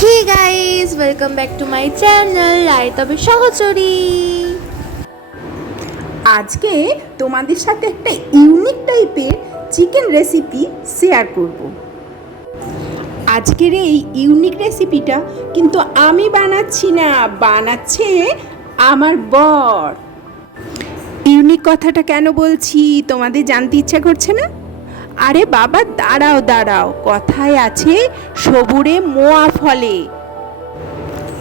Hey guys, welcome back to my channel আই তবে সহচরী। আজকে তোমাদের সাথে একটা ইউনিক টাইপের চিকেন রেসিপি শেয়ার করব। আজকের এই ইউনিক রেসিপিটা কিন্তু আমি বানাচ্ছি না, বানাচ্ছে আমার বর। ইউনিক কথাটা কেন বলছি তোমাদের জানতে ইচ্ছা করছে না? আরে বাবা দাঁড়াও দাঁড়াও, কথায় আছে সবুরে মোয়া ফলে।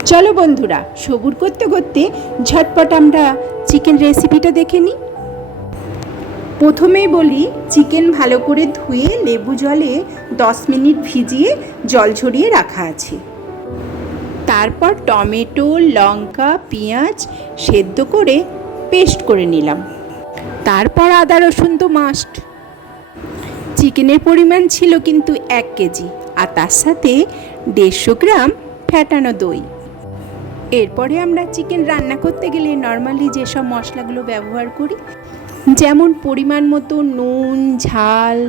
চলো বন্ধুরা, সবুর করতে করতে ঝটপট আমরা চিকেন রেসিপিটা দেখে নিই। প্রথমেই বলি, চিকেন ভালো করে ধুয়ে লেবু জলে 10 মিনিট ভিজিয়ে জল ঝরিয়ে রাখা আছে। তারপর টমেটো, লঙ্কা, পেঁয়াজ সেদ্ধ করে পেস্ট করে নিলাম। তারপর আদা রসুন তো মাস্ট। চিকেনের পরিমাণ ছিল কিন্তু 1 কেজি, আর তার সাথে 150 গ্রাম ফ্যাটানো দই। এরপরে আমরা চিকেন রান্না করতে গেলে নর্মালি যেসব মশলাগুলো ব্যবহার করি, যেমন পরিমাণ মতো নুন, ঝাল,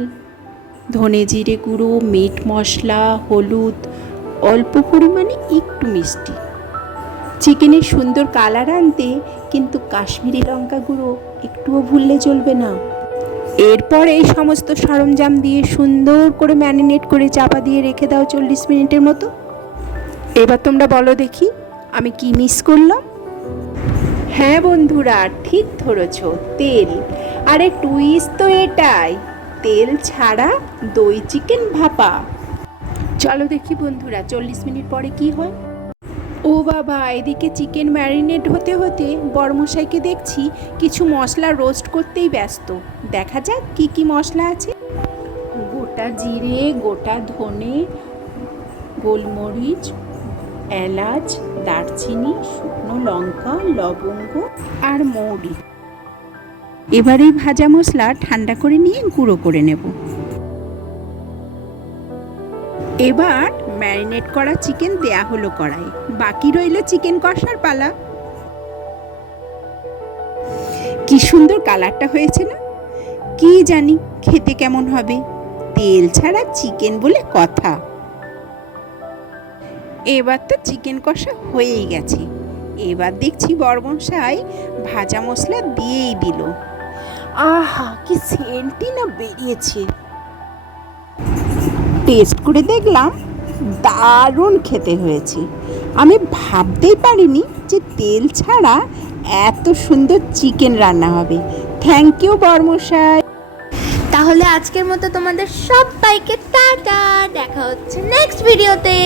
ধনে জিরে গুঁড়ো, মিট মশলা, হলুদ, অল্প পরিমাণে একটু মিষ্টি। চিকেনের সুন্দর কালার আনতে কিন্তু কাশ্মীরি লঙ্কা গুঁড়ো একটুও ভুললে চলবে না। এরপর এই সমস্ত সরঞ্জাম দিয়ে সুন্দর করে ম্যারিনেট করে চাপা দিয়ে রেখে দাও 40 মিনিটের মতো। এবার তোমরা বলো দেখি আমি কি মিস করলাম? হ্যাঁ বন্ধুরা, ঠিক ধরেছ, তেল। আরে টুইস্ট তো এটাই, তেল ছাড়া দই চিকেন ভাপা। চলো দেখি বন্ধুরা 40 মিনিট পরে কি হয়। ও বাবা, এদিকে চিকেন ম্যারিনেট হতে হতে বড়মশাইকে দেখছি কিছু মশলা রোস্ট করতেই ব্যস্ত। দেখা যাক কি কি মশলা আছে। গোটা জিরে, গোটা ধনে, গোলমরিচ, এলাচ, দারচিনি, শুকনো লঙ্কা, লবঙ্গ আর মৌরি। এবার এই ভাজা মশলা ঠান্ডা করে নিয়ে গুঁড়ো করে নেব। এবার ম্যারিনেট করা চিকেন দেয়া হলো কড়াই, বাকি রইল চিকেন কষার পালা। কি সুন্দর কালারটা হয়েছে না? কি জানি খেতে কেমন হবে, তেল ছাড়া চিকেন বলে কথা। এবার তো চিকেন কষা হয়েই গেছে। এবার দেখছি বড়মশাই ভাজা মশলা দিয়েই দিল। আহা, কি সেন্টই না বেরিয়েছে। টেস্ট করে দেখলাম দারুণ খেতে হয়েছে। আমি ভাবতেই পারিনি যে তেল ছাড়া এত সুন্দর চিকেন রান্না হবে। থ্যাংক ইউ বড়মশাই। তাহলে আজকের মতো তোমাদের সবাইকে টাটা, দেখা হচ্ছে নেক্সট ভিডিওতে।